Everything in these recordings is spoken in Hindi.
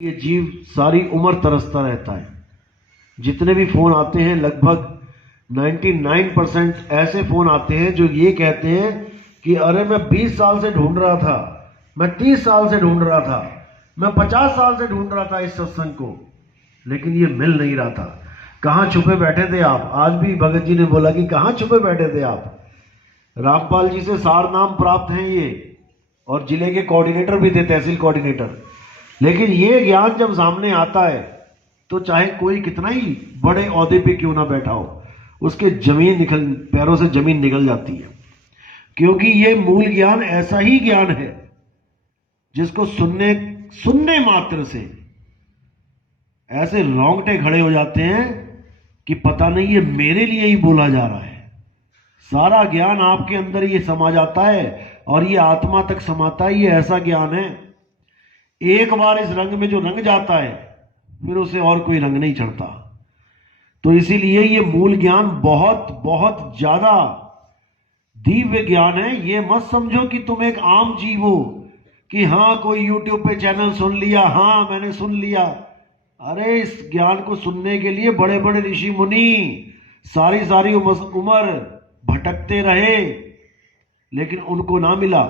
ये जीव सारी उम्र तरसता रहता है। जितने भी फोन आते हैं लगभग 99% ऐसे फोन आते हैं जो ये कहते हैं कि अरे मैं 20 साल से ढूंढ रहा था, मैं 30 साल से ढूंढ रहा था, मैं 50 साल से ढूंढ रहा था इस सत्संग को, लेकिन ये मिल नहीं रहा था। कहाँ छुपे बैठे थे आप? आज भी भगत जी ने बोला कि कहाँ छुपे बैठे थे आप। रामपाल जी से सार नाम प्राप्त हैं ये, और जिले के कोऑर्डिनेटर भी थे, तहसील कोऑर्डिनेटर। लेकिन ये ज्ञान जब सामने आता है तो चाहे कोई कितना ही बड़े ओहदे पे क्यों ना बैठा हो, उसके पैरों से जमीन निकल जाती है। क्योंकि ये मूल ज्ञान ऐसा ही ज्ञान है जिसको सुनने मात्र से ऐसे रोंगटे खड़े हो जाते हैं कि पता नहीं ये मेरे लिए ही बोला जा रहा है। सारा ज्ञान आपके अंदर ये समा जाता है और ये आत्मा तक समाता है। ये ऐसा ज्ञान है, एक बार इस रंग में जो रंग जाता है फिर उसे और कोई रंग नहीं चढ़ता। तो इसीलिए ये मूल ज्ञान बहुत बहुत ज्यादा दिव्य ज्ञान है। ये मत समझो कि तुम एक आम जीव हो कि हाँ कोई YouTube पे चैनल सुन लिया, हाँ मैंने सुन लिया। अरे इस ज्ञान को सुनने के लिए बड़े बड़े ऋषि मुनि सारी उम्र भटकते रहे, लेकिन उनको ना मिला।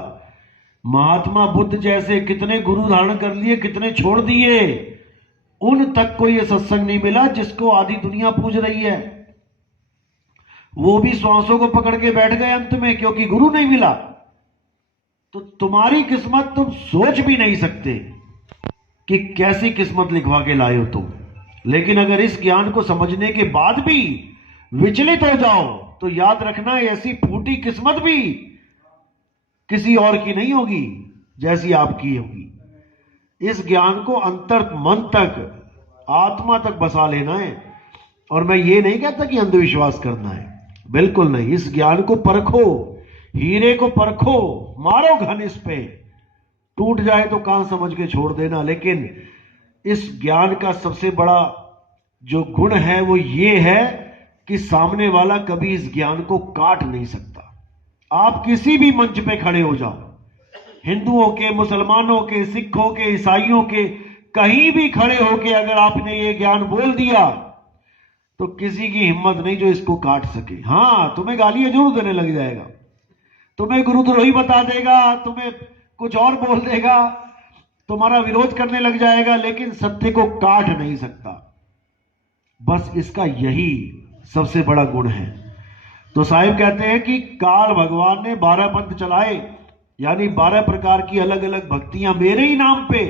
महात्मा बुद्ध जैसे कितने गुरु धारण कर लिए, कितने छोड़ दिए, उन तक को यह सत्संग नहीं मिला जिसको आधी दुनिया पूज रही है। वो भी श्वासों को पकड़ के बैठ गए अंत में, क्योंकि गुरु नहीं मिला। तो तुम्हारी किस्मत तुम सोच भी नहीं सकते कि कैसी किस्मत लिखवा के लाए हो तुम। लेकिन अगर इस ज्ञान को समझने के बाद भी विचलित हो जाओ तो याद रखना ऐसी फूटी किस्मत भी किसी और की नहीं होगी जैसी आपकी होगी। इस ज्ञान को अंतर मन तक, आत्मा तक बसा लेना है। और मैं ये नहीं कहता कि अंधविश्वास करना है, बिल्कुल नहीं। इस ज्ञान को परखो, हीरे को परखो, मारो घन इस पे, टूट जाए तो कान समझ के छोड़ देना। लेकिन इस ज्ञान का सबसे बड़ा जो गुण है वो ये है कि सामने वाला कभी इस ज्ञान को काट नहीं सकता। आप किसी भी मंच पे खड़े हो जाओ, हिंदुओं के, मुसलमानों के, सिखों के, ईसाइयों के, कहीं भी खड़े होके अगर आपने ये ज्ञान बोल दिया तो किसी की हिम्मत नहीं जो इसको काट सके। हाँ, तुम्हें गालियां जरूर देने लग जाएगा, तुम्हें गुरुद्रोही बता देगा, तुम्हें कुछ और बोल देगा, तुम्हारा विरोध करने लग जाएगा, लेकिन सत्य को काट नहीं सकता। बस इसका यही सबसे बड़ा गुण है। तो साहिब कहते हैं कि काल भगवान ने 12 पंथ चलाए, यानी 12 प्रकार की अलग अलग भक्तियां मेरे ही नाम पे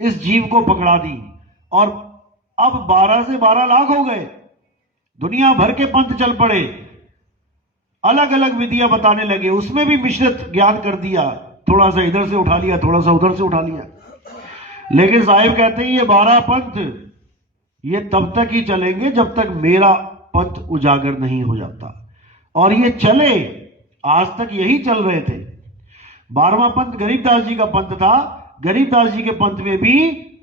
इस जीव को पकड़ा दी। और अब 12 से 12 लाख हो गए, दुनिया भर के पंथ चल पड़े, अलग अलग विधियां बताने लगे, उसमें भी मिश्रित ज्ञान कर दिया, थोड़ा सा इधर से उठा लिया, थोड़ा सा उधर से उठा लिया। लेकिन साहिब कहते हैं ये 12 पंथ ये तब तक ही चलेंगे जब तक मेरा पंथ उजागर नहीं हो जाता। और ये चले, आज तक यही चल रहे थे। 12वां पंथ गरीबदास जी का पंथ था। गरीबदास जी के पंथ में भी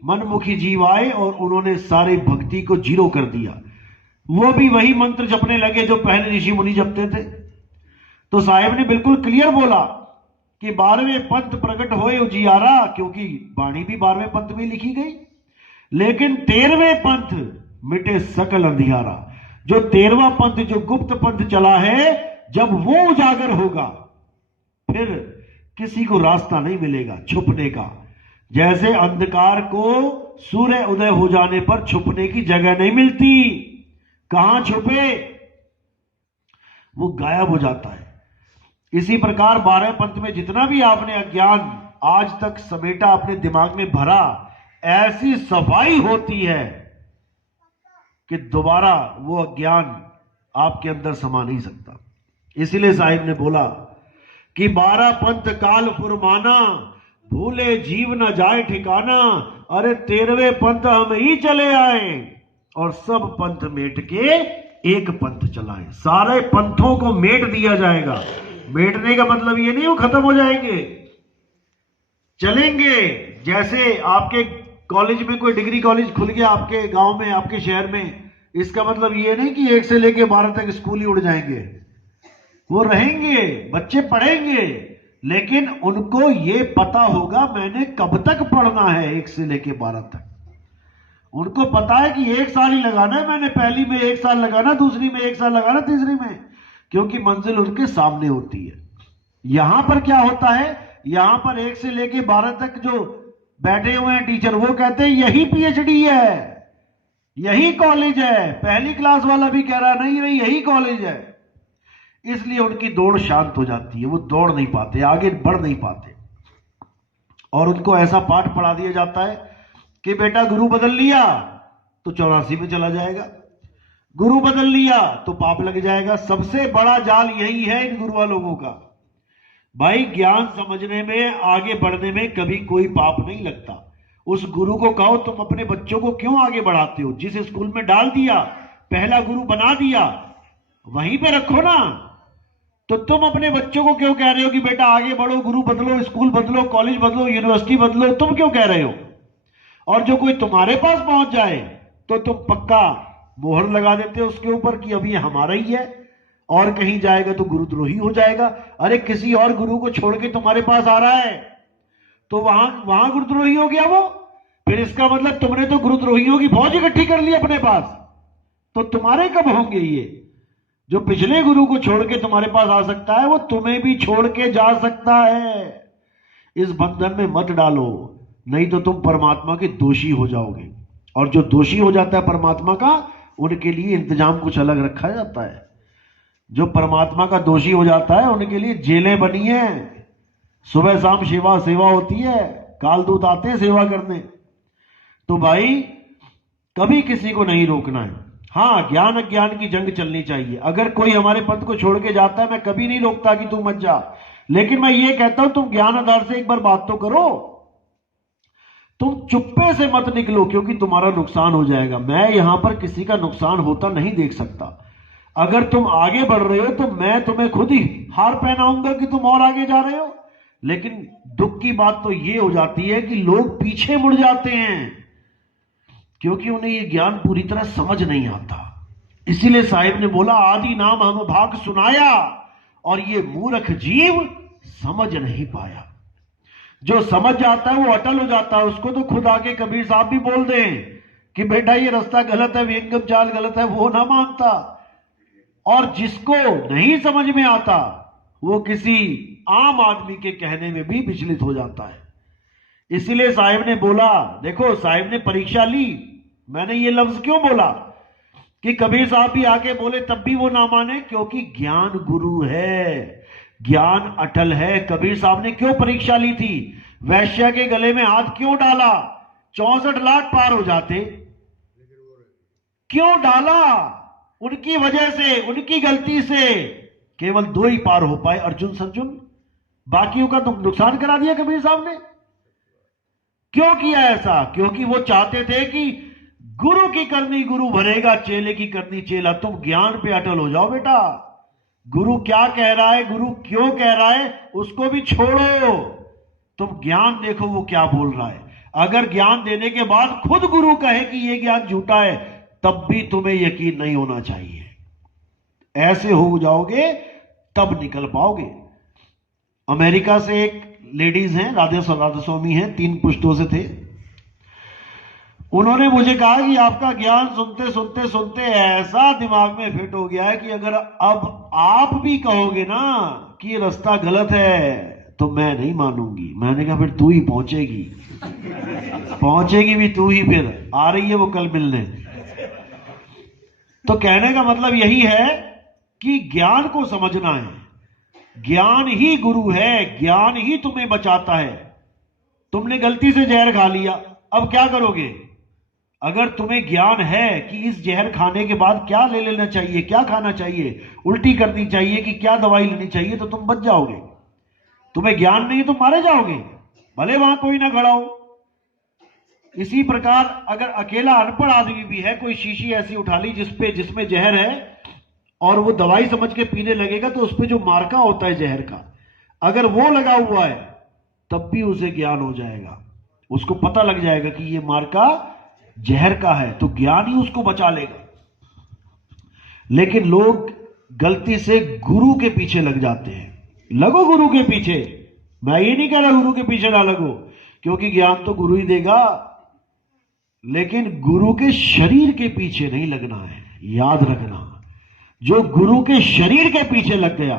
मनमुखी जीव आए और उन्होंने सारी भक्ति को जीरो कर दिया। वो भी वही मंत्र जपने लगे जो पहले ऋषि मुनि जपते थे। तो साहिब ने बिल्कुल क्लियर बोला कि 12वें पंथ प्रकट होए उजियारा, क्योंकि वाणी भी 12वें पंथ में लिखी गई। लेकिन 13वें पंथ मिटे सकल अंधियारा। जो 13वां पंथ, जो गुप्त पंथ चला है, जब वो उजागर होगा फिर किसी को रास्ता नहीं मिलेगा छुपने का। जैसे अंधकार को सूर्य उदय हो जाने पर छुपने की जगह नहीं मिलती, कहां छुपे, वो गायब हो जाता है। इसी प्रकार 12 पंथ में जितना भी आपने अज्ञान आज तक समेटा, अपने दिमाग में भरा, ऐसी सफाई होती है कि दोबारा वो अज्ञान आपके अंदर समा नहीं सकता। इसीलिए साहिब ने बोला कि 12 पंथ काल फुरमाना, भूले जीव न जाए ठिकाना। अरे 13वें पंथ हम ही चले आए और सब पंथ मेट के एक पंथ चलाए। सारे पंथों को मेट दिया जाएगा। मेटने का मतलब ये नहीं वो खत्म हो जाएंगे, चलेंगे। जैसे आपके कॉलेज में कोई डिग्री कॉलेज खुल गया आपके गांव में, आपके शहर में, इसका मतलब ये नहीं कि 1 से लेके 12 तक स्कूल ही उड़ जाएंगे। वो रहेंगे, बच्चे पढ़ेंगे, लेकिन उनको ये पता होगा मैंने कब तक पढ़ना है, 1 से लेके 12 तक। उनको पता है कि 1 साल ही लगाना है, मैंने पहली में 1 साल लगाना, दूसरी में 1 साल लगाना, तीसरी में, क्योंकि मंजिल उनके सामने होती है। यहां पर क्या होता है, यहां पर 1 से लेके 12 तक जो बैठे हुए हैं टीचर, वो कहते हैं यही पीएचडी है, यही कॉलेज है। पहली क्लास वाला भी कह रहा है नहीं नहीं यही कॉलेज है। इसलिए उनकी दौड़ शांत हो जाती है, वो दौड़ नहीं पाते, आगे बढ़ नहीं पाते। और उनको ऐसा पाठ पढ़ा दिया जाता है कि बेटा गुरु बदल लिया तो 84 में चला जाएगा, गुरु बदल लिया तो पाप लग जाएगा। सबसे बड़ा जाल यही है इन गुरुआ लोगों का। भाई ज्ञान समझने में, आगे बढ़ने में कभी कोई पाप नहीं लगता। उस गुरु को कहो तुम अपने बच्चों को क्यों आगे बढ़ाते हो, जिस स्कूल में डाल दिया, पहला गुरु बना दिया, वहीं पे रखो ना। तो तुम अपने बच्चों को क्यों कह रहे हो कि बेटा आगे बढ़ो, गुरु बदलो, स्कूल बदलो, कॉलेज बदलो, यूनिवर्सिटी बदलो, तुम क्यों कह रहे हो? और जो कोई तुम्हारे पास पहुंच जाए तो तुम पक्का मोहर लगा देते हो उसके ऊपर कि अभी हमारा ही है, और कहीं जाएगा तो गुरुद्रोही हो जाएगा। अरे किसी और गुरु को छोड़ के तुम्हारे पास आ रहा है तो वहां गुरुद्रोही हो गया वो। फिर इसका मतलब तुमने तो गुरुद्रोहियों की फौज इकट्ठी कर ली अपने पास। तो तुम्हारे कब होंगे ये? जो पिछले गुरु को छोड़ के तुम्हारे पास आ सकता है वो तुम्हें भी छोड़ के जा सकता है। इस बंधन में मत डालो, नहीं तो तुम परमात्मा के दोषी हो जाओगे। और जो दोषी हो जाता है परमात्मा का, उनके लिए इंतजाम कुछ अलग रखा जाता है। जो परमात्मा का दोषी हो जाता है उनके लिए जेलें बनी है, सुबह शाम सेवा होती है, कालदूत आते हैं सेवा करने। तो भाई कभी किसी को नहीं रोकना है। हाँ, ज्ञान अज्ञान की जंग चलनी चाहिए। अगर कोई हमारे पंथ को छोड़ के जाता है, मैं कभी नहीं रोकता कि तू मत जा, लेकिन मैं ये कहता हूं तुम ज्ञान आधार से एक बार बात तो करो। तुम चुप्पे से मत निकलो, क्योंकि तुम्हारा नुकसान हो जाएगा। मैं यहां पर किसी का नुकसान होता नहीं देख सकता। अगर तुम आगे बढ़ रहे हो तो मैं तुम्हें खुद ही हार पहनाऊंगा कि तुम और आगे जा रहे हो। लेकिन दुख की बात तो ये हो जाती है कि लोग पीछे मुड़ जाते हैं, क्योंकि उन्हें ये ज्ञान पूरी तरह समझ नहीं आता। इसीलिए साहिब ने बोला आदि नाम हम भाग सुनाया, और ये मूर्ख जीव समझ नहीं पाया। जो समझ जाता है वो अटल हो जाता है। उसको तो खुद आके कबीर साहब भी बोल दें कि बेटा ये रास्ता गलत है, विहंगम चाल गलत है, वो ना मानता। और जिसको नहीं समझ में आता वो किसी आम आदमी के कहने में भी विचलित हो जाता है। इसलिए साहिब ने बोला, देखो साहिब ने परीक्षा ली। मैंने ये लफ्ज क्यों बोला कि कबीर साहब भी आके बोले तब भी वो ना माने, क्योंकि ज्ञान गुरु है, ज्ञान अटल है। कबीर साहब ने क्यों परीक्षा ली थी? वैश्य के गले में हाथ क्यों डाला? 64 लाख पार हो जाते। क्यों डाला? उनकी वजह से, उनकी गलती से केवल 2 ही पार हो पाए, अर्जुन सज्जुन। बाकियों का तो नुकसान करा दिया कबीर साहब ने। क्यों किया ऐसा? क्योंकि वो चाहते थे कि गुरु की करनी गुरु भरेगा, चेले की करनी चेला। तुम ज्ञान पे अटल हो जाओ बेटा। गुरु क्या कह रहा है, गुरु क्यों कह रहा है, उसको भी छोड़ो। तुम ज्ञान देखो वो क्या बोल रहा है। अगर ज्ञान देने के बाद खुद गुरु कहे कि ये ज्ञान झूठा है, तब भी तुम्हें यकीन नहीं होना चाहिए। ऐसे हो जाओगे तब निकल पाओगे। अमेरिका से एक लेडीज हैं, राधा स्वामी हैं, 3 पुश्तों से थे। उन्होंने मुझे कहा कि आपका ज्ञान सुनते सुनते सुनते ऐसा दिमाग में फिट हो गया है कि अगर अब आप भी कहोगे ना कि ये रास्ता गलत है तो मैं नहीं मानूंगी। मैंने कहा फिर तू ही पहुंचेगी, पहुंचेगी भी तू ही। फिर आ रही है वो कल मिलने। तो कहने का मतलब यही है कि ज्ञान को समझना है। ज्ञान ही गुरु है, ज्ञान ही तुम्हें बचाता है। तुमने गलती से जहर खा लिया, अब क्या करोगे? अगर तुम्हें ज्ञान है कि इस जहर खाने के बाद क्या ले लेना चाहिए, क्या खाना चाहिए, उल्टी करनी चाहिए कि क्या दवाई लेनी चाहिए, तो तुम बच जाओगे। तुम्हें ज्ञान नहीं तो मारे जाओगे, भले वहां कोई ना खड़ा हो। इसी प्रकार अगर अकेला अनपढ़ आदमी भी है, कोई शीशी ऐसी उठा ली जिसमें जहर है और वो दवाई समझ के पीने लगेगा, तो उस पर जो मार्का होता है जहर का, अगर वो लगा हुआ है तब भी उसे ज्ञान हो जाएगा। उसको पता लग जाएगा कि ये मार्का जहर का है, तो ज्ञान ही उसको बचा लेगा। लेकिन लोग गलती से गुरु के पीछे लग जाते हैं। लगो गुरु के पीछे, मैं ये नहीं कह रहा गुरु के पीछे ना लगो, क्योंकि ज्ञान तो गुरु ही देगा, लेकिन गुरु के शरीर के पीछे नहीं लगना है। याद रखना, जो गुरु के शरीर के पीछे लग गया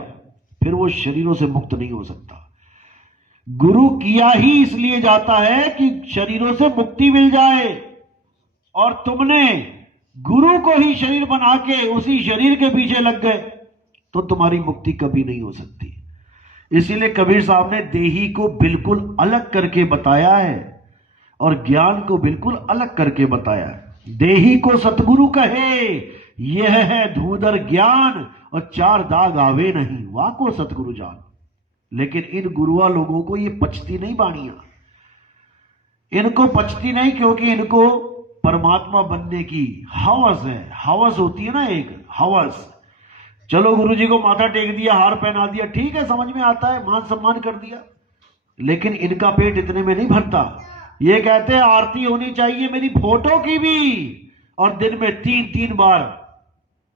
फिर वो शरीरों से मुक्त नहीं हो सकता। गुरु किया ही इसलिए जाता है कि शरीरों से मुक्ति मिल जाए, और तुमने गुरु को ही शरीर बना के उसी शरीर के पीछे लग गए तो तुम्हारी मुक्ति कभी नहीं हो सकती। इसीलिए कबीर साहब ने देही को बिल्कुल अलग करके बताया है और ज्ञान को बिल्कुल अलग करके बताया है। देही को सतगुरु कहे, यह है धूधर ज्ञान, और चार दाग आवे नहीं, वाह को सतगुरु जान। लेकिन इन गुरुआ लोगों को ये पचती नहीं बाणियां, इनको पचती नहीं, क्योंकि इनको परमात्मा बनने की हवस है। हवस होती है ना एक हवस। चलो गुरुजी को माथा टेक दिया, हार पहना दिया, ठीक है, समझ में आता है, मान सम्मान कर दिया, लेकिन इनका पेट इतने में नहीं भरता। ये कहते हैं आरती होनी चाहिए मेरी फोटो की भी, और दिन में 3-3 बार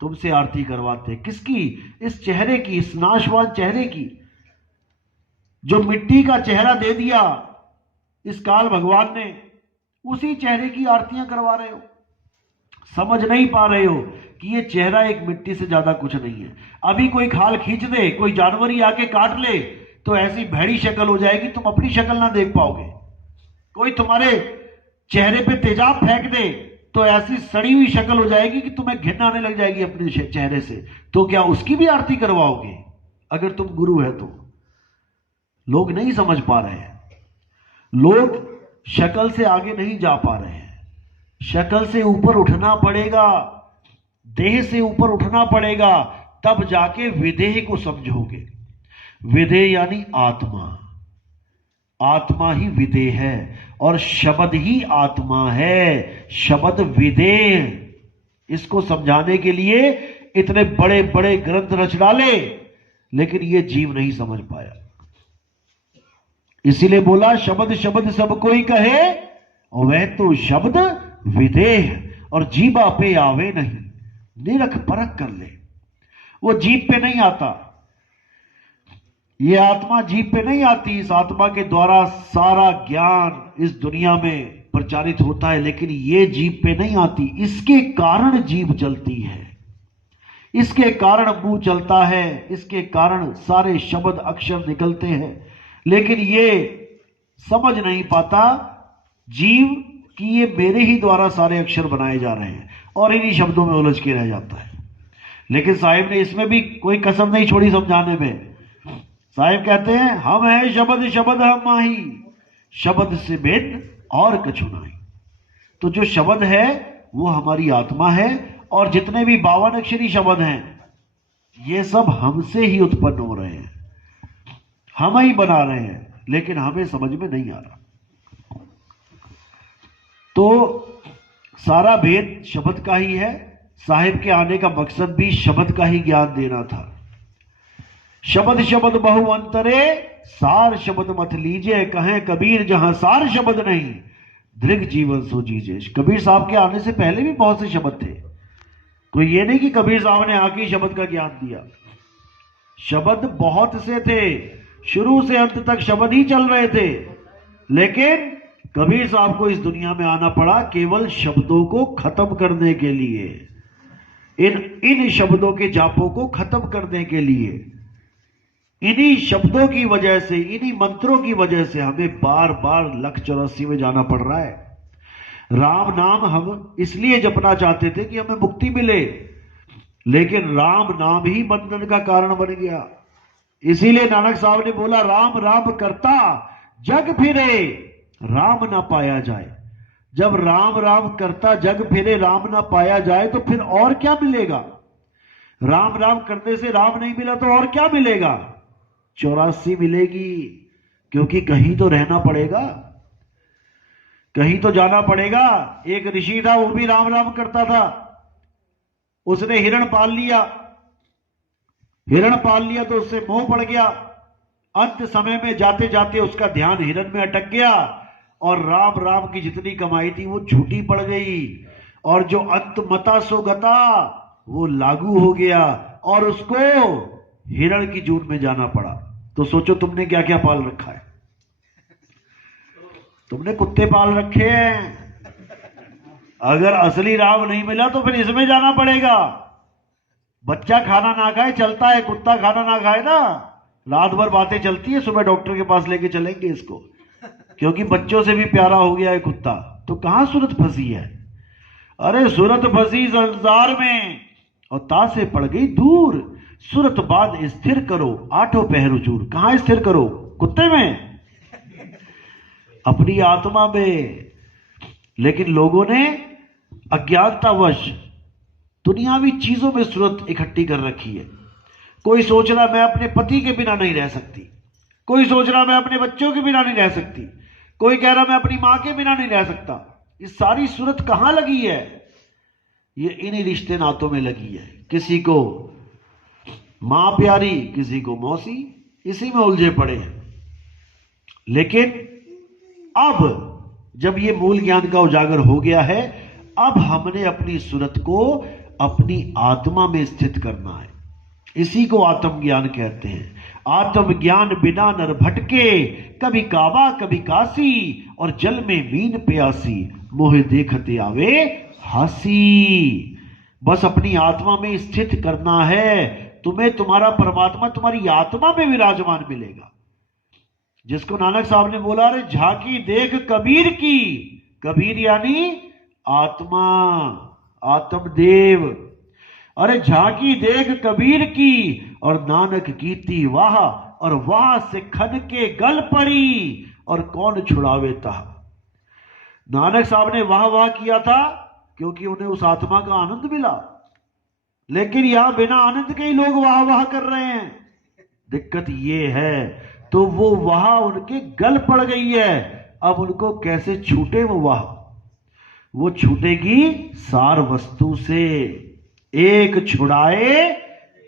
तुमसे आरती करवाते। किसकी? इस चेहरे की, इस नाशवान चेहरे की, जो मिट्टी का चेहरा दे दिया इस काल भगवान ने, उसी चेहरे की आरतियां करवा रहे हो। समझ नहीं पा रहे हो कि ये चेहरा एक मिट्टी से ज्यादा कुछ नहीं है। अभी कोई खाल खींच दे, कोई जानवर ही आके काट ले तो ऐसी भैड़ी शक्ल हो जाएगी तुम अपनी शक्ल ना देख पाओगे। कोई तुम्हारे चेहरे पे तेजाब फेंक दे तो ऐसी सड़ी हुई शक्ल हो जाएगी कि तुम्हें घिन आने लग जाएगी अपने चेहरे से। तो क्या उसकी भी आरती करवाओगे अगर तुम गुरु है तो? लोग नहीं समझ पा रहे हैं, लोग शक्ल से आगे नहीं जा पा रहे हैं। शक्ल से ऊपर उठना पड़ेगा, देह से ऊपर उठना पड़ेगा, तब जाके विदेह को समझोगे। विदेह यानी आत्मा, आत्मा ही विदेह है और शब्द ही आत्मा है, शब्द विदेह। इसको समझाने के लिए इतने बड़े बड़े ग्रंथ रच डाले, लेकिन ये जीव नहीं समझ पाया। इसीलिए बोला शब्द शब्द सब कोई कहे, और वह तो शब्द विदेह, और जीवा पे आवे नहीं, निरख परख कर ले। वो जीभ पे नहीं आता, ये आत्मा जीभ पे नहीं आती। इस आत्मा के द्वारा सारा ज्ञान इस दुनिया में प्रचारित होता है, लेकिन ये जीभ पे नहीं आती। इसके कारण जीभ चलती है, इसके कारण मुंह चलता है, इसके कारण सारे शब्द अक्षर निकलते हैं, लेकिन ये समझ नहीं पाता जीव कि ये मेरे ही द्वारा सारे अक्षर बनाए जा रहे हैं, और इन्हीं शब्दों में उलझ के रह जाता है। लेकिन साहिब ने इसमें भी कोई कसर नहीं छोड़ी समझाने में। साहिब कहते हैं हम हैं शब्द शब्द हम माही, शब्द से भिन्न और कछु नहीं। तो जो शब्द है वो हमारी आत्मा है, और जितने भी 52 अक्षरी शब्द हैं ये सब हमसे ही उत्पन्न हो रहे हैं, हम ही बना रहे हैं, लेकिन हमें समझ में नहीं आ रहा। तो सारा भेद शब्द का ही है। साहिब के आने का मकसद भी शब्द का ही ज्ञान देना था। शब्द शब्द बहु अंतरे, सार शब्द मत लीजिए, कहें कबीर जहां सार शब्द नहीं, दृग जीवन सो जीजे। कबीर साहब के आने से पहले भी बहुत से शब्द थे, कोई ये नहीं कि कबीर साहब ने आके शब्द का ज्ञान दिया। शब्द बहुत से थे, शुरू से अंत तक शब्द ही चल रहे थे, लेकिन कबीर साहब को इस दुनिया में आना पड़ा केवल शब्दों को खत्म करने के लिए, इन शब्दों के जापों को खत्म करने के लिए। इन्हीं शब्दों की वजह से, इन्हीं मंत्रों की वजह से हमें बार बार 184 में जाना पड़ रहा है। राम नाम हम इसलिए जपना चाहते थे कि हमें मुक्ति मिले, लेकिन राम नाम ही बंधन का कारण बन गया। इसीलिए नानक साहब ने बोला राम राम करता जग फिरे, राम ना पाया जाए। जब राम राम करता जग फिरे, राम ना पाया जाए तो फिर और क्या मिलेगा? राम राम करने से राम नहीं मिला तो और क्या मिलेगा? 84 मिलेगी, क्योंकि कहीं तो रहना पड़ेगा, कहीं तो जाना पड़ेगा। एक ऋषि था, वो भी राम राम करता था, उसने हिरण पाल लिया, हिरण पाल लिया तो उससे मोह पड़ गया। अंत समय में जाते जाते उसका ध्यान हिरण में अटक गया, और राम राम की जितनी कमाई थी वो झूठी पड़ गई, और जो अंत मता सो गता वो लागू हो गया, और उसको हिरण की जून में जाना पड़ा। तो सोचो तुमने क्या क्या पाल रखा है। तुमने कुत्ते पाल रखे हैं। अगर असली राम नहीं मिला तो फिर इसमें जाना पड़ेगा। बच्चा खाना ना खाए चलता है, कुत्ता खाना ना खाए ना, रात भर बातें चलती है, सुबह डॉक्टर के पास लेके चलेंगे इसको, क्योंकि बच्चों से भी प्यारा हो गया है कुत्ता। तो कहां सूरत फंसी है? अरे सूरत फंसी संसार में और ता से पड़ गई दूर। सूरत बाद स्थिर करो, आठों पहर हुजूर। कहां स्थिर करो? कुत्ते में, अपनी आत्मा में। लेकिन लोगों ने अज्ञानतावश दुनियावी चीजों में सूरत इकट्ठी कर रखी है। कोई सोच रहा मैं अपने पति के बिना नहीं रह सकती, कोई सोच रहा मैं अपने बच्चों के बिना नहीं रह सकती, कोई कह रहा मैं अपनी मां के बिना नहीं रह सकता। ये सारी सूरत कहां लगी है? ये इन्हीं रिश्ते नातों में लगी है। किसी को मां प्यारी, किसी को मौसी, इसी में उलझे पड़े हैं। लेकिन अब जब ये मूल ज्ञान का उजागर हो गया है, अब हमने अपनी सूरत को अपनी आत्मा में स्थित करना है। इसी को आत्मज्ञान कहते हैं। आत्मज्ञान बिना नर भटके, कभी काबा कभी काशी, और जल में मीन प्यासी, मोह देखते आवे हासी। बस अपनी आत्मा में स्थित करना है। तुम्हें तुम्हारा परमात्मा तुम्हारी आत्मा में विराजमान मिलेगा। जिसको नानक साहब ने बोला, अरे झांकी देख कबीर की। कबीर यानी आत्मा, आत्मदेव। अरे झांकी देख कबीर की, और नानक कीती वाह, और वाह से खन के गल पड़ी, और कौन छुड़ावे ता। नानक साहब ने वाह वाह किया था क्योंकि उन्हें उस आत्मा का आनंद मिला। लेकिन यहां बिना आनंद के ही लोग वाह वाह कर रहे हैं। दिक्कत ये है, तो वो वाह उनके गल पड़ गई है। अब उनको कैसे छूटे वो वाह? वो छूटेगी सार वस्तु से। एक छुड़ाए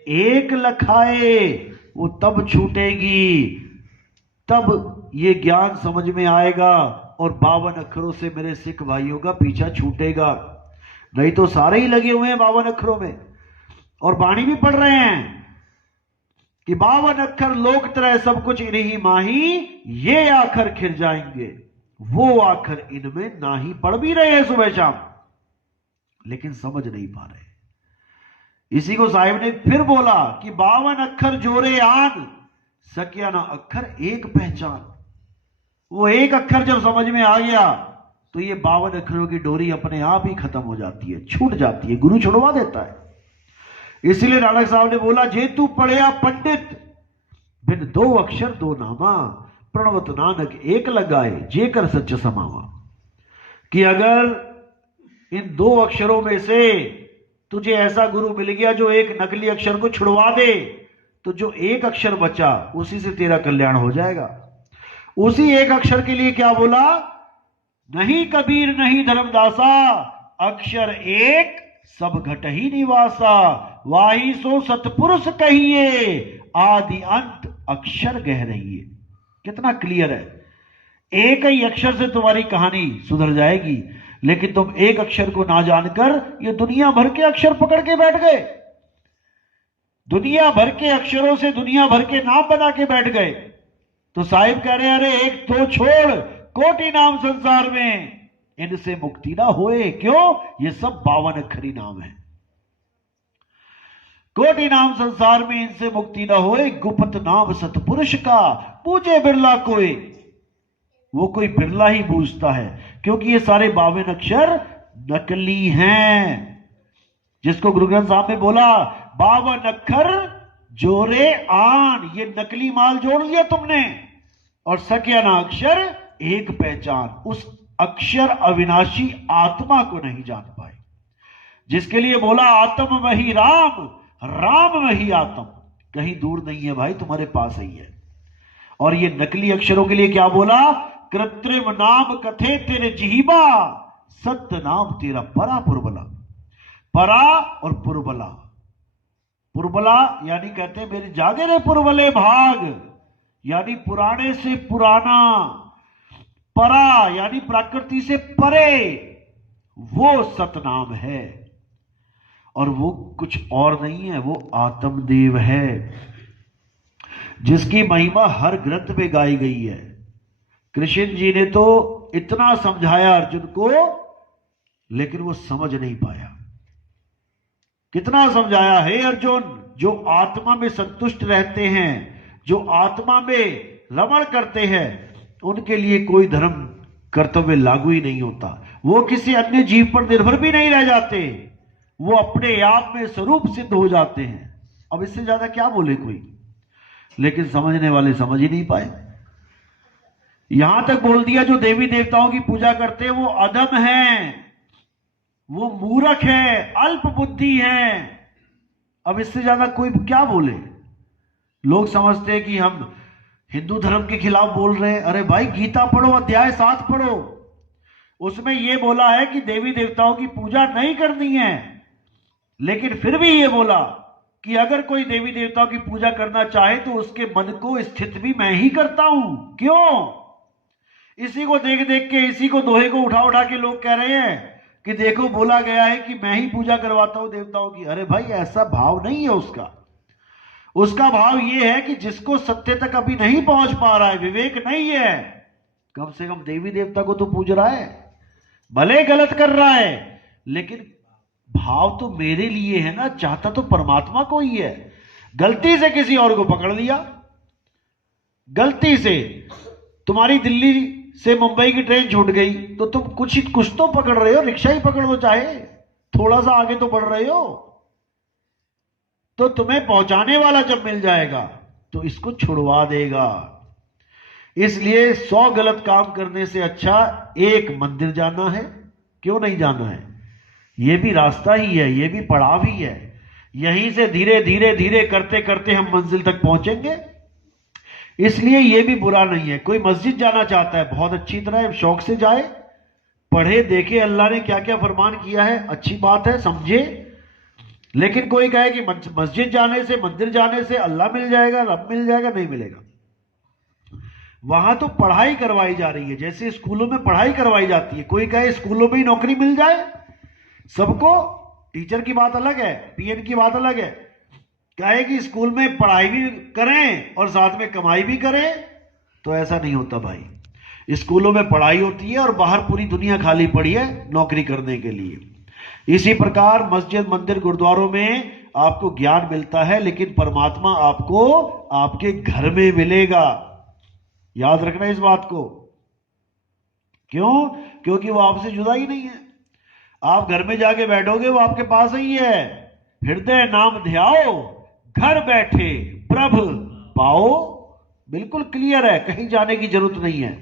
एक लखाए, वो तब छूटेगी, तब ये ज्ञान समझ में आएगा और 52 अक्षरों से मेरे सिख भाइयों का पीछा छूटेगा। नहीं तो सारे ही लगे हुए हैं 52 अक्षरों में, और बाणी भी पढ़ रहे हैं कि 52 अक्षर लोक तरह सब कुछ इन्हीं माही, ये आखर खिर जाएंगे। वो आखर इनमें ना ही पढ़ भी रहे हैं सुबह शाम, लेकिन समझ नहीं पा रहे। इसी को साहिब ने फिर बोला कि 52 अक्षर जोरे आन, सकिया ना अक्षर एक पहचान। वो एक अक्षर जब समझ में आ गया तो ये 52 अक्षरों की डोरी अपने आप ही खत्म हो जाती है, छूट जाती है, गुरु छुड़वा देता है। इसीलिए नानक साहब ने बोला, जे तू पढ़िया पंडित, बिन 2 अक्षर 2 नामा, प्रणवत नानक एक लगाए, जे कर सच समावा। कि अगर इन 2 अक्षरों में से तुझे ऐसा गुरु मिल गया जो एक नकली अक्षर को छुड़वा दे, तो जो एक अक्षर बचा उसी से तेरा कल्याण हो जाएगा। उसी एक अक्षर के लिए क्या बोला? नहीं कबीर नहीं धर्मदासा, अक्षर एक सब घट ही निवासा, वाही सो सतपुरुष कहिए, आदि अंत अक्षर गह रही है। कितना क्लियर है। एक ही अक्षर से तुम्हारी कहानी सुधर जाएगी, लेकिन तुम एक अक्षर को ना जानकर ये दुनिया भर के अक्षर पकड़ के बैठ गए। दुनिया भर के अक्षरों से दुनिया भर के नाम बना के बैठ गए। तो साहिब कह रहे, अरे एक तो छोड़, कोटि नाम संसार में, इनसे मुक्ति ना होए। क्यों? ये सब 52 अक्षरी नाम है। कोटि नाम संसार में, इनसे मुक्ति ना होए। गुप्त नाम सतपुरुष का, पूजे बिरला कोई। वो कोई बिरला ही पूछता है, क्योंकि ये सारे 52 अक्षर नकली हैं। जिसको गुरु ग्रंथ साहब ने बोला 52 अक्षर जोरे आन, ये नकली माल जोड़ लिया तुमने। और सक्याना अक्षर एक पहचान, उस अक्षर अविनाशी आत्मा को नहीं जान पाए, जिसके लिए बोला आत्म वही राम, राम वही आत्म। कहीं दूर नहीं है भाई, तुम्हारे पास ही है। और ये नकली अक्षरों के लिए क्या बोला? कृत्रिम नाम कथे तेरे जिहिबा, सत्य नाम तेरा परा पुरबला। परा और पुरबला, पुरबला यानी कहते हैं मेरे जागे रे पुरबले भाग, यानी पुराने से पुराना। परा यानी प्रकृति से परे, वो सतनाम है। और वो कुछ और नहीं है, वो आत्मदेव है। जिसकी महिमा हर ग्रंथ में गाई गई है। कृष्ण जी ने तो इतना समझाया अर्जुन को, लेकिन वो समझ नहीं पाया। कितना समझाया, हे अर्जुन, जो आत्मा में संतुष्ट रहते हैं, जो आत्मा में रमण करते हैं, उनके लिए कोई धर्म कर्तव्य लागू ही नहीं होता। वो किसी अन्य जीव पर निर्भर भी नहीं रह जाते, वो अपने आप में स्वरूप सिद्ध हो जाते हैं। अब इससे ज्यादा क्या बोले कोई, लेकिन समझने वाले समझ ही नहीं पाए। यहां तक बोल दिया जो देवी देवताओं की पूजा करते हैं वो अधम हैं, वो मूर्ख है, अल्प बुद्धि है। अब इससे ज्यादा कोई क्या बोले। लोग समझते हैं कि हम हिंदू धर्म के खिलाफ बोल रहे हैं। अरे भाई, गीता पढ़ो, अध्याय 7 पढ़ो, उसमें यह बोला है कि देवी देवताओं की पूजा नहीं करनी है, लेकिन फिर भी यह बोला कि अगर कोई देवी देवताओं की पूजा करना चाहे तो उसके मन को स्थित भी मैं ही करता हूं। क्यों? इसी को देख देख के, इसी को दोहे को उठा उठा के लोग कह रहे हैं कि देखो बोला गया है कि मैं ही पूजा करवाता हूं देवताओं की। अरे भाई, ऐसा भाव नहीं है उसका। उसका भाव यह है कि जिसको सत्य तक अभी नहीं पहुंच पा रहा है, विवेक नहीं है, कम से कम देवी देवता को तो पूज रहा है, भले गलत कर रहा है, लेकिन भाव तो मेरे लिए है ना, चाहता तो परमात्मा को ही है। गलती से किसी और को पकड़ लिया, गलती से तुम्हारी दिल्ली से मुंबई की ट्रेन छूट गई तो तुम कुछ तो पकड़ रहे हो, रिक्शा ही पकड़ लो, चाहे थोड़ा सा आगे तो बढ़ रहे हो। तो तुम्हें पहुंचाने वाला जब मिल जाएगा तो इसको छुड़वा देगा। इसलिए 100 गलत काम करने से अच्छा एक मंदिर जाना है। क्यों नहीं जाना है? यह भी रास्ता ही है, यह भी पड़ाव ही है। यहीं से धीरे धीरे धीरे करते करते हम मंजिल तक पहुंचेंगे। इसलिए यह भी बुरा नहीं है। कोई मस्जिद जाना चाहता है, बहुत अच्छी तरह शौक से जाए, पढ़े, देखे अल्लाह ने क्या क्या फरमान किया है, अच्छी बात है, समझे। लेकिन कोई कहे कि मस्जिद जाने से, मंदिर जाने से अल्लाह मिल जाएगा, रब मिल जाएगा, नहीं मिलेगा। वहां तो पढ़ाई करवाई जा रही है, जैसे स्कूलों में पढ़ाई करवाई जाती है। कोई कहे स्कूलों में ही नौकरी मिल जाए सबको, टीचर की बात अलग है, पीएन की बात अलग है। कहे कि स्कूल में पढ़ाई भी करें और साथ में कमाई भी करें, तो ऐसा नहीं होता भाई। स्कूलों में पढ़ाई होती है और बाहर पूरी दुनिया खाली पड़ी है नौकरी करने के लिए। इसी प्रकार मस्जिद, मंदिर, गुरुद्वारों में आपको ज्ञान मिलता है, लेकिन परमात्मा आपको आपके घर में मिलेगा। याद रखना इस बात को। क्यों? क्योंकि वो आपसे जुदा ही नहीं है। आप घर में जाके बैठोगे, वो आपके पास ही है। हृदय नाम ध्याओ, घर बैठे प्रभु पाओ। बिल्कुल क्लियर है, कहीं जाने की जरूरत नहीं है।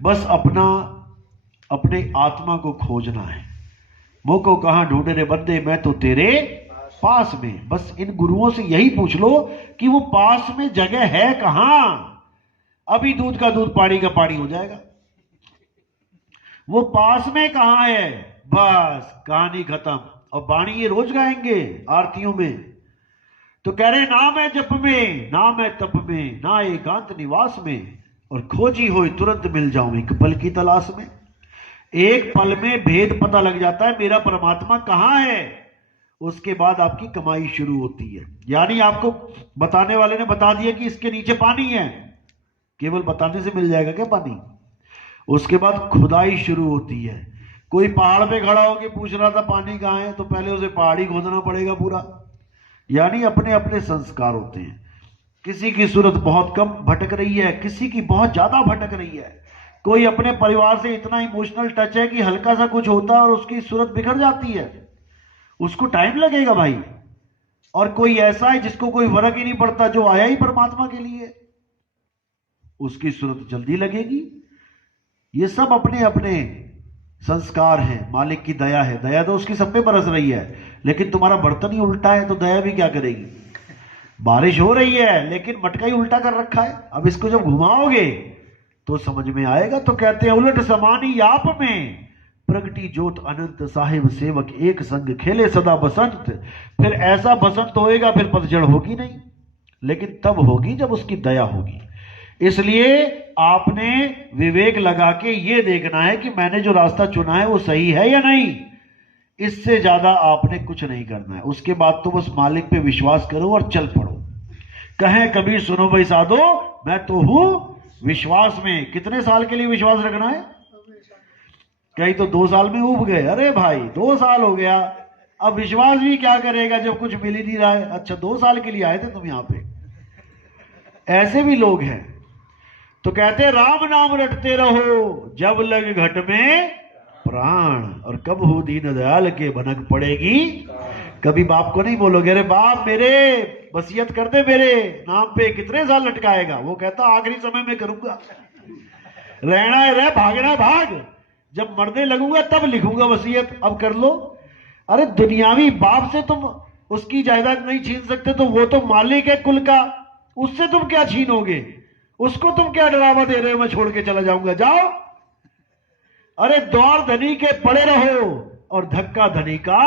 बस अपने आत्मा को खोजना है। मुझ को कहां ढूंढे रे बंदे, मैं तो तेरे पास में। बस इन गुरुओं से यही पूछ लो कि वो पास में जगह है कहां। अभी दूध का दूध, पानी का पानी हो जाएगा। वो पास में कहां है, बस कहानी खत्म। और बाणी ये रोज गाएंगे आरतियों में। तो कह रहे नाम है जप में, नाम है तप में, ना एकांत निवास में, और खोजी हो तुरंत मिल जाऊं एक पल की तलाश में। एक पल में भेद पता लग जाता है, मेरा परमात्मा कहां है। उसके बाद आपकी कमाई शुरू होती है। यानी आपको बताने वाले ने बता दिया कि इसके नीचे पानी है, केवल बताने से मिल जाएगा क्या पानी? उसके बाद खुदाई शुरू होती है। कोई पहाड़ पे खड़ा होकर पूछ रहा था पानी कहां है, तो पहले उसे पहाड़ी खोदना पड़ेगा पूरा। यानी अपने अपने संस्कार होते हैं। किसी की सूरत बहुत कम भटक रही है, किसी की बहुत ज्यादा भटक रही है। कोई अपने परिवार से इतना इमोशनल टच है कि हल्का सा कुछ होता है और उसकी सूरत बिखर जाती है, उसको टाइम लगेगा भाई। और कोई ऐसा है जिसको कोई फर्क ही नहीं पड़ता, जो आया ही परमात्मा के लिए, उसकी सूरत जल्दी लगेगी। ये सब अपने अपने संस्कार है, मालिक की दया है। दया तो उसकी सब पे बरस रही है, लेकिन तुम्हारा बर्तन ही उल्टा है तो दया भी क्या करेगी। बारिश हो रही है लेकिन मटका ही उल्टा कर रखा है। अब इसको जब घुमाओगे तो समझ में आएगा। तो कहते हैं उलट समानी आप में प्रगटी ज्योत अनंत, साहिब सेवक एक संग खेले सदा बसंत। फिर ऐसा बसंत होएगा, फिर पतझड़ होगी नहीं, लेकिन तब होगी जब उसकी दया होगी। इसलिए आपने विवेक लगा के ये देखना है कि मैंने जो रास्ता चुना है वो सही है या नहीं। इससे ज्यादा आपने कुछ नहीं करना है। उसके बाद तो बस मालिक पे विश्वास करो और चल पड़ो। कहे कबीर सुनो भाई साधो, मैं तो हूं विश्वास में। कितने साल के लिए विश्वास रखना है? कहीं तो 2 साल में उब गए। अरे भाई 2 साल हो गया, अब विश्वास भी क्या करेगा जब कुछ मिल ही नहीं रहा है। अच्छा 2 साल के लिए आए थे तुम यहां पे। ऐसे भी लोग हैं। तो कहते राम नाम रटते रहो जब लग घट में प्राण, और कब हो दीन दयाल के भनक पड़ेगी। कभी बाप को नहीं बोलोगे अरे बाप मेरे वसीयत कर दे मेरे नाम पे, कितने साल लटकाएगा? वो कहता आखिरी समय में करूंगा, रहना है रह, भागना है भाग, जब मरने लगूंगा तब लिखूंगा वसीयत, अब कर लो। अरे दुनियावी बाप से तुम उसकी जायदाद नहीं छीन सकते, तो वो तो मालिक है कुल का, उससे तुम क्या छीनोगे? उसको तुम क्या डरावा दे रहे हो मैं छोड़ के चला जाऊंगा? जाओ। अरे द्वार धनी के पड़े रहो और धक्का धनी का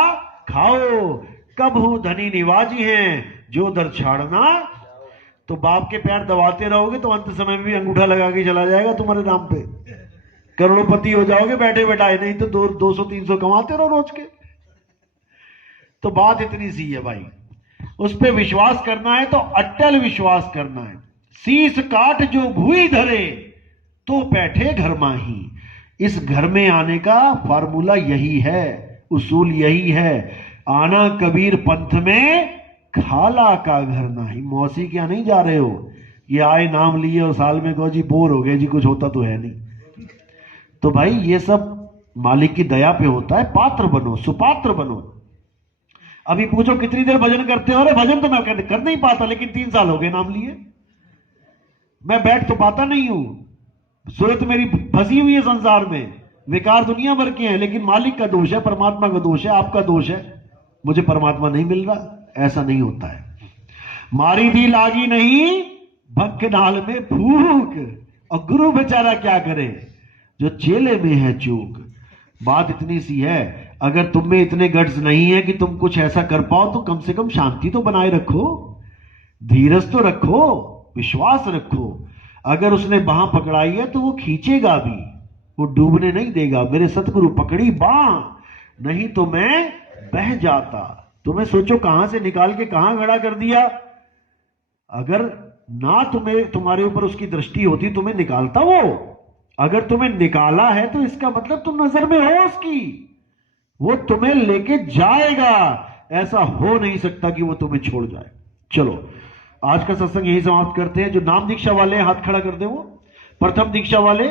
खाओ, कब हूं धनी निवाजी हैं जो दर छाड़ना। तो बाप के पैर दबाते रहोगे तो अंत समय में भी अंगूठा लगा के चला जाएगा तुम्हारे नाम पे, करोड़पति हो जाओगे बैठे बैठाए, नहीं तो 200-300 कमाते रहो रोज के। तो बात इतनी सी है भाई, उस पर विश्वास करना है तो अटल विश्वास करना है। शीश काट जो भूई धरे तो बैठे घर माही। इस घर में आने का फार्मूला यही है, उसूल यही है। आना कबीर पंथ में खाला का घर नहीं। मौसी क्या नहीं जा रहे हो, ये आए नाम लिए और साल में कहो जी बोर हो गए जी, कुछ होता तो है नहीं। तो भाई ये सब मालिक की दया पे होता है। पात्र बनो, सुपात्र बनो। अभी पूछो कितनी देर भजन करते हो? अरे भजन तो मैं कर नहीं पाता, लेकिन 3 साल हो गए नाम लिए, मैं बैठ तो पाता नहीं हूं। सूरत मेरी फंसी हुई है संसार में, विकार दुनिया भर के हैं, लेकिन मालिक का दोष है, परमात्मा का दोष है, आपका दोष है, मुझे परमात्मा नहीं मिल रहा। ऐसा नहीं होता है। मारी थी लागी नहीं भक्ख नाल में फूक, और गुरु बेचारा क्या करे जो चेले में है चूक। बात इतनी सी है, अगर तुम में इतने गट्स नहीं है कि तुम कुछ ऐसा कर पाओ, तो कम से कम शांति तो बनाए रखो, धीरज तो रखो, विश्वास रखो। अगर उसने बाह पकड़ाई है तो वो खींचेगा भी, वो डूबने नहीं देगा। मेरे सतगुरु पकड़ी बाह, नहीं तो मैं बह जाता। तुम्हें सोचो कहां से निकाल के कहां खड़ा कर दिया। अगर ना तुम्हारे ऊपर उसकी दृष्टि होती, तुम्हें निकालता वो। अगर तुम्हें निकाला है तो इसका मतलब तुम नजर में हो उसकी, वो तुम्हें लेके जाएगा। ऐसा हो नहीं सकता कि वो तुम्हें छोड़ जाए। चलो आज का सत्संग यही समाप्त करते हैं। जो नाम दीक्षा वाले हाथ खड़ा कर दे, वो प्रथम दीक्षा वाले